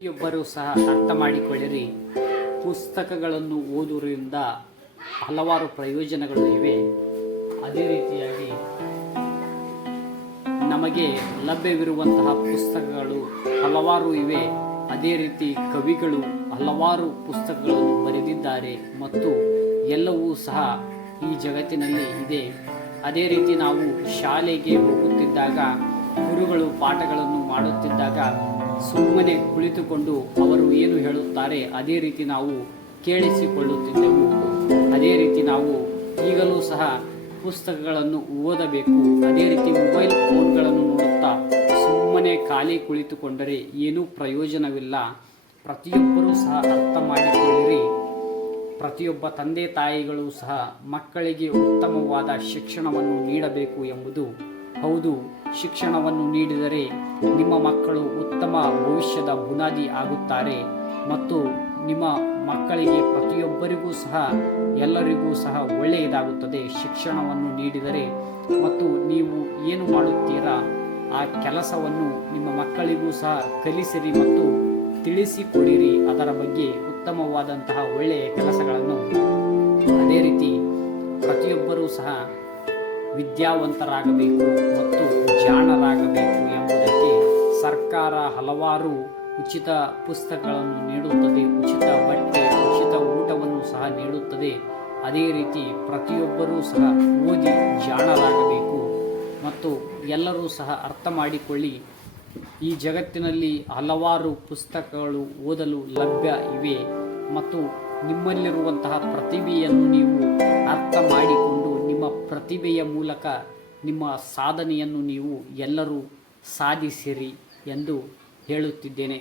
ಪ್ರತಿಯೊಬ್ಬರೂ ಸಹ ಅರ್ಥ ಮಾಡಿಕೊಳ್ಳಿರಿ. ಪುಸ್ತಕಗಳನ್ನು ಓದುವುದರಿಂದ ಹಲವಾರು ಪ್ರಯೋಜನಗಳು ಇವೆ. ಅದೇ ರೀತಿಯಾಗಿ ನಮಗೆ ಲಭ್ಯವಿರುವಂತಹ ಪುಸ್ತಕಗಳು ಹಲವಾರು ಇವೆ. ಅದೇ ರೀತಿ ಕವಿಗಳು ಹಲವಾರು ಪುಸ್ತಕಗಳನ್ನು ಬರೆದಿದ್ದಾರೆ ಮತ್ತು ಎಲ್ಲವೂ ಸಹ ಈ ಜಗತ್ತಿನಲ್ಲಿ ಇದೆ. ಅದೇ ರೀತಿ ನಾವು ಶಾಲೆಗೆ ಹೋಗುತ್ತಿದ್ದಾಗ ಗುರುಗಳು ಪಾಠಗಳನ್ನು ಮಾಡುತ್ತಿದ್ದಾಗ ಸುಮ್ಮನೆ ಕುಳಿತುಕೊಂಡು ಅವರು ಏನು ಹೇಳುತ್ತಾರೆ ಅದೇ ರೀತಿ ನಾವು ಕೇಳಿಸಿಕೊಳ್ಳುತ್ತಿದ್ದೆವು. ಅದೇ ರೀತಿ ನಾವು ಈಗಲೂ ಸಹ ಪುಸ್ತಕಗಳನ್ನು ಓದಬೇಕು. ಅದೇ ರೀತಿ ಮೊಬೈಲ್ ಫೋನ್ಗಳನ್ನು ನೋಡುತ್ತಾ ಸುಮ್ಮನೆ ಖಾಲಿ ಕುಳಿತುಕೊಂಡರೆ ಏನೂ ಪ್ರಯೋಜನವಿಲ್ಲ. ಪ್ರತಿಯೊಬ್ಬರೂ ಸಹ ಅರ್ಥ ಮಾಡಿಕೊಳ್ಳಿರಿ. ಪ್ರತಿಯೊಬ್ಬ ತಂದೆ ತಾಯಿಗಳು ಸಹ ಮಕ್ಕಳಿಗೆ ಉತ್ತಮವಾದ ಶಿಕ್ಷಣವನ್ನು ನೀಡಬೇಕು ಎಂಬುದು ಹೌದು. ಶಿಕ್ಷಣವನ್ನು ನೀಡಿದರೆ ನಿಮ್ಮ ಮಕ್ಕಳು ಉತ್ತಮ ಭವಿಷ್ಯದ ಬುನಾದಿ ಆಗುತ್ತಾರೆ ಮತ್ತು ನಿಮ್ಮ ಮಕ್ಕಳಿಗೆ ಪ್ರತಿಯೊಬ್ಬರಿಗೂ ಸಹ ಎಲ್ಲರಿಗೂ ಸಹ ಒಳ್ಳೆಯದಾಗುತ್ತದೆ ಶಿಕ್ಷಣವನ್ನು ನೀಡಿದರೆ. ಮತ್ತು ನೀವು ಏನು ಮಾಡುತ್ತೀರಾ ಆ ಕೆಲಸವನ್ನು ನಿಮ್ಮ ಮಕ್ಕಳಿಗೂ ಸಹ ಕಲಿಸಿರಿ ಮತ್ತು ತಿಳಿಸಿಕೊಡಿರಿ ಅದರ ಬಗ್ಗೆ ಉತ್ತಮವಾದಂತಹ ಒಳ್ಳೆಯ ಕೆಲಸಗಳನ್ನು. ಅದೇ ರೀತಿ ಪ್ರತಿಯೊಬ್ಬರೂ ಸಹ ವಿದ್ಯಾವಂತರಾಗಬೇಕು ಮತ್ತು ಜಾಣರಾಗಬೇಕು ಎಂಬುದಕ್ಕೆ ಸರ್ಕಾರ ಹಲವಾರು ಉಚಿತ ಪುಸ್ತಕಗಳನ್ನು ನೀಡುತ್ತದೆ, ಉಚಿತ ಬಟ್ಟೆ, ಉಚಿತ ಊಟವನ್ನು ಸಹ ನೀಡುತ್ತದೆ. ಅದೇ ರೀತಿ ಪ್ರತಿಯೊಬ್ಬರೂ ಸಹ ಓದಿ ಜಾಣರಾಗಬೇಕು ಮತ್ತು ಎಲ್ಲರೂ ಸಹ ಅರ್ಥ ಮಾಡಿಕೊಳ್ಳಿ. ಈ ಜಗತ್ತಿನಲ್ಲಿ ಹಲವಾರು ಪುಸ್ತಕಗಳು ಓದಲು ಲಭ್ಯ ಇವೆ ಮತ್ತು ನಿಮ್ಮಲ್ಲಿರುವಂತಹ ಪ್ರತಿಭೆಯನ್ನು ನೀವು ಅರ್ಥ ಮಾಡಿಕೊಂಡು ನಿಮ್ಮ ಪ್ರತಿಭೆಯ ಮೂಲಕ ನಿಮ್ಮ ಸಾಧನೆಯನ್ನು ನೀವು ಎಲ್ಲರೂ ಸಾಧಿಸಿರಿ ಎಂದು ಹೇಳುತ್ತಿದ್ದೇನೆ.